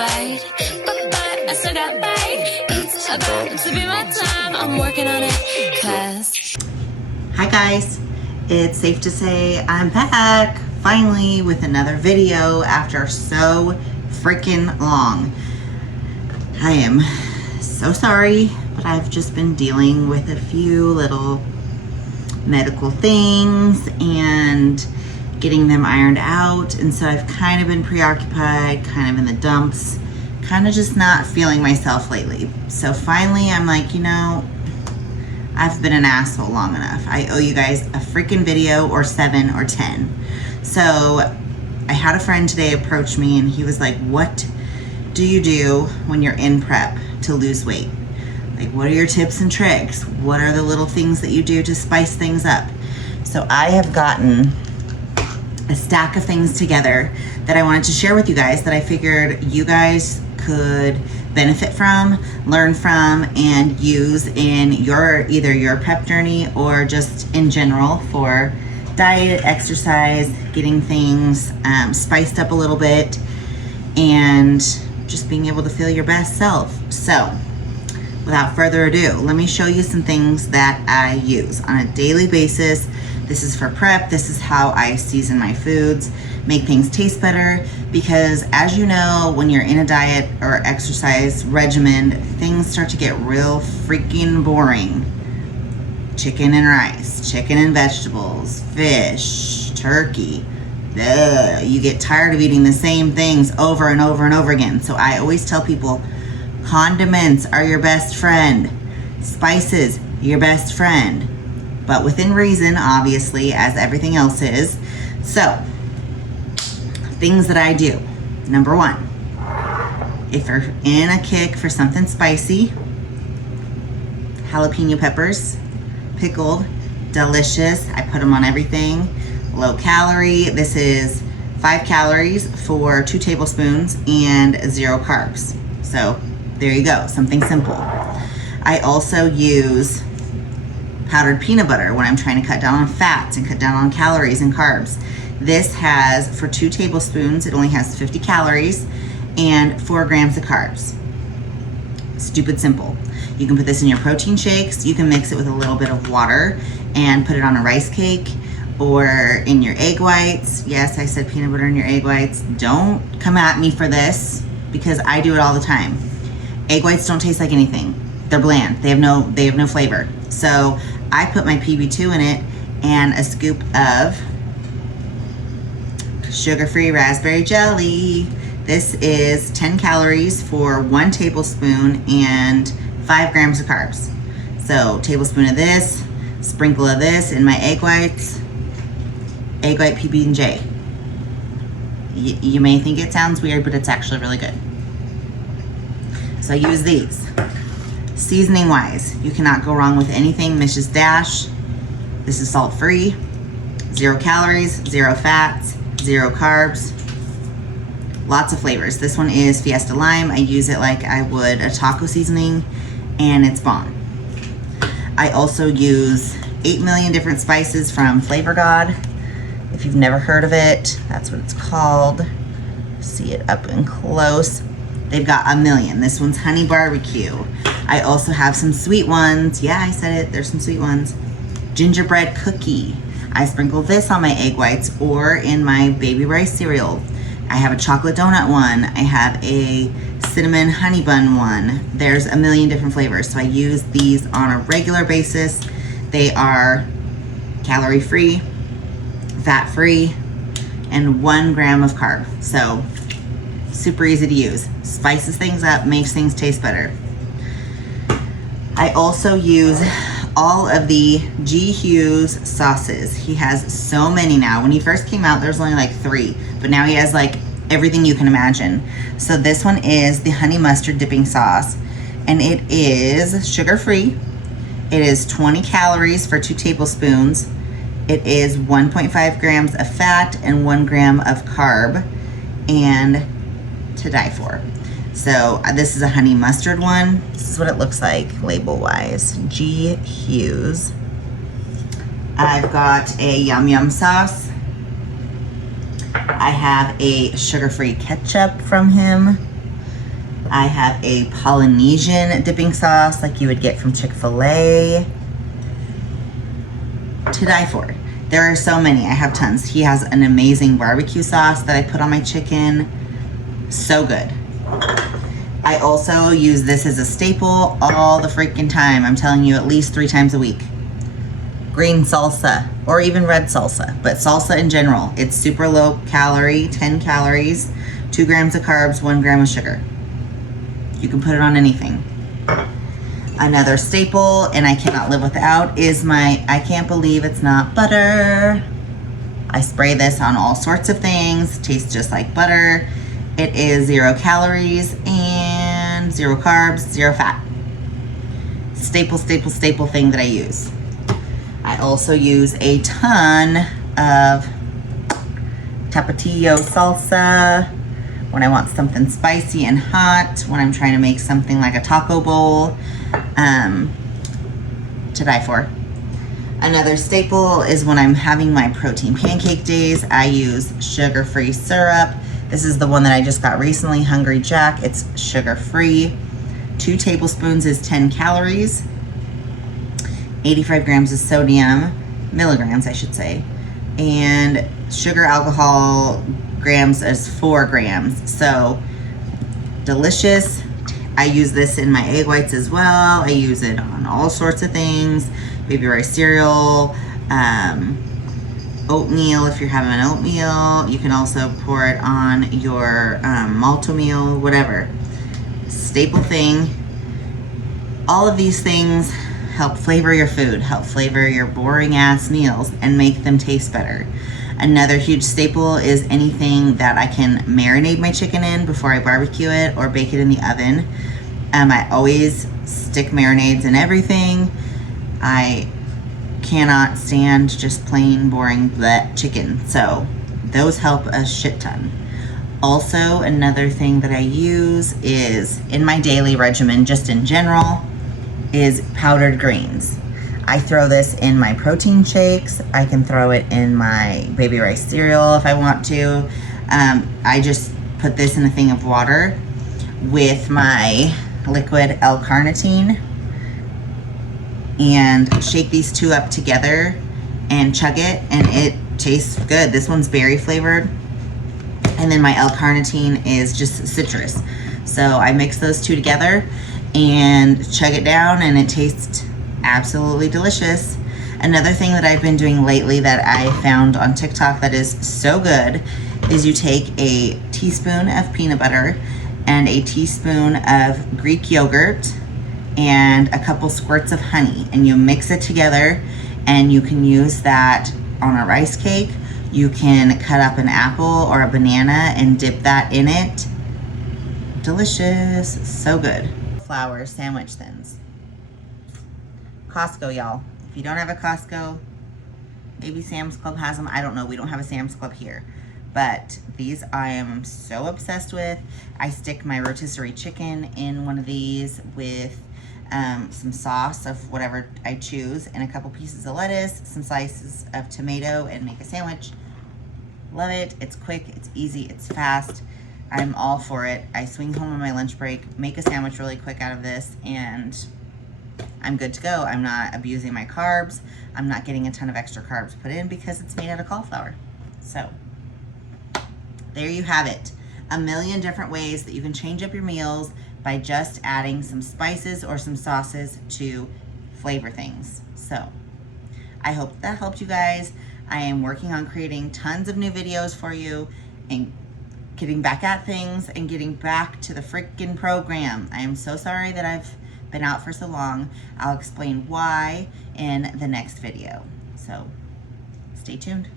fight, but I still got bite. It's about to be my time. I'm working on it, cause. Hi guys, it's safe to say I'm back finally with another video after so freaking long. I am so sorry, but I've just been dealing with a few little medical things and getting them ironed out, and so I've kind of been preoccupied, kind of in the dumps, kind of just not feeling myself lately. So finally I'm like, you know, I've been an asshole long enough. I owe you guys a freaking video, or 7 or 10. So I had a friend today approach me and he was like, what do you do when you're in prep to lose weight? Like, what are your tips and tricks? What are the little things that you do to spice things up? So I have gotten a stack of things together that I wanted to share with you guys that I figured you guys could benefit from, learn from, and use in your either your prep journey or just in general for diet, exercise, getting things spiced up a little bit, and just being able to feel your best self. So without further ado, let me show you some things that I use on a daily basis. This is for prep. This is how I season my foods, make things taste better, because as you know, when you're in a diet or exercise regimen, things start to get real freaking boring. Chicken and rice, chicken and vegetables, fish, turkey. Ugh, you get tired of eating the same things over and over and over again. So I always tell people, condiments are your best friend. Spices, your best friend. But within reason, obviously, as everything else is. So, things that I do. Number 1, if you're in a kick for something spicy, jalapeno peppers, pickled, delicious. I put them on everything. Low calorie. This is 5 calories for 2 tablespoons and 0 carbs. So there you go, something simple. I also use powdered peanut butter when I'm trying to cut down on fats and cut down on calories and carbs. This has, for 2 tablespoons, it only has 50 calories and 4 grams of carbs. Stupid simple. You can put this in your protein shakes. You can mix it with a little bit of water and put it on a rice cake or in your egg whites. Yes, I said peanut butter in your egg whites. Don't come at me for this, because I do it all the time. Egg whites don't taste like anything. They're bland. They have no flavor. So I put my PB2 in it and a scoop of sugar-free raspberry jelly. This is 10 calories for 1 tablespoon and 5 grams of carbs. So tablespoon of this, sprinkle of this in my egg whites, egg white PB&J. You may think it sounds weird, but it's actually really good. So I use these. Seasoning wise, you cannot go wrong with anything Mrs. Dash. This is salt free, 0 calories, 0 fats, 0 carbs, lots of flavors. This one is Fiesta Lime. I use it like I would a taco seasoning, and it's bomb. I also use 8 million different spices from Flavor God. If you've never heard of it, that's what it's called. See it up and close. They've got a million. This one's honey barbecue. I also have some sweet ones. Yeah, I said it, there's some sweet ones. Gingerbread cookie. I sprinkle this on my egg whites or in my baby rice cereal. I have a chocolate donut one. I have a cinnamon honey bun one. There's a million different flavors. So I use these on a regular basis. They are calorie free, fat free, and 1 gram of carb. So super easy to use. Spices things up, makes things taste better. I also use all of the G. Hughes sauces. He has so many now. When he first came out, there was only like 3, but now he has like everything you can imagine. So this one is the honey mustard dipping sauce, and it is sugar-free. It is 20 calories for 2 tablespoons. It is 1.5 grams of fat and 1 gram of carb, and to die for. So this is a honey mustard one. This is what it looks like label-wise. G. Hughes. I've got a Yum Yum sauce. I have a sugar-free ketchup from him. I have a Polynesian dipping sauce like you would get from Chick-fil-A. To die for. There are so many. I have tons. He has an amazing barbecue sauce that I put on my chicken. So good. I also use this as a staple all the freaking time. I'm telling you, at least 3 times a week. Green salsa, or even red salsa, but salsa in general. It's super low calorie, 10 calories, 2 grams of carbs, 1 gram of sugar. You can put it on anything. Another staple, and I cannot live without, is my I can't believe it's not butter. I spray this on all sorts of things. Tastes just like butter. It is 0 calories and 0 carbs, 0 fat. Staple thing that I use. I also use a ton of tapatio salsa when I want something spicy and hot, when I'm trying to make something like a taco bowl, to die for. Another staple is when I'm having my protein pancake days, I use sugar-free syrup. This is the one that I just got recently, Hungry Jack. It's sugar-free. 2 tablespoons is 10 calories. 85 grams of sodium, milligrams I should say. And sugar alcohol grams is 4 grams. So delicious. I use this in my egg whites as well. I use it on all sorts of things. Baby rice cereal, oatmeal if you're having an oatmeal. You can also pour it on your malto meal, whatever. Staple thing. All of these things help flavor your food, help flavor your boring ass meals and make them taste better. Another huge staple is anything that I can marinate my chicken in before I barbecue it or bake it in the oven. I always stick marinades in everything. I cannot stand just plain boring bleh chicken, so those help a shit ton. Also, another thing that I use is in my daily regimen, just in general, is powdered greens. I throw this in my protein shakes. I can throw it in my baby rice cereal if I want to. I just put this in a thing of water with my liquid L-carnitine and shake these 2 up together and chug it, and it tastes good. This one's berry flavored, and then my L-carnitine is just citrus. So I mix those 2 together and chug it down, and it tastes absolutely delicious. Another thing that I've been doing lately that I found on TikTok that is so good is you take a teaspoon of peanut butter and a teaspoon of Greek yogurt and a couple squirts of honey, and you mix it together, and you can use that on a rice cake. You can cut up an apple or a banana and dip that in it. Delicious, so good. Flour sandwich thins. Costco, y'all. If you don't have a Costco, maybe Sam's Club has them. I don't know. We don't have a Sam's Club here. But these I am so obsessed with. I stick my rotisserie chicken in one of these with some sauce of whatever I choose and a couple pieces of lettuce, some slices of tomato, and make a sandwich. Love it. It's quick, it's easy, it's fast. I'm all for it. I swing home on my lunch break, make a sandwich really quick out of this, and I'm good to go. I'm not abusing my carbs. I'm not getting a ton of extra carbs put in because it's made out of cauliflower. So there you have it. A million different ways that you can change up your meals by just adding some spices or some sauces to flavor things. So I hope that helped you guys. I am working on creating tons of new videos for you and getting back at things and getting back to the freaking program. I am so sorry that I've been out for so long. I'll explain why in the next video. So stay tuned.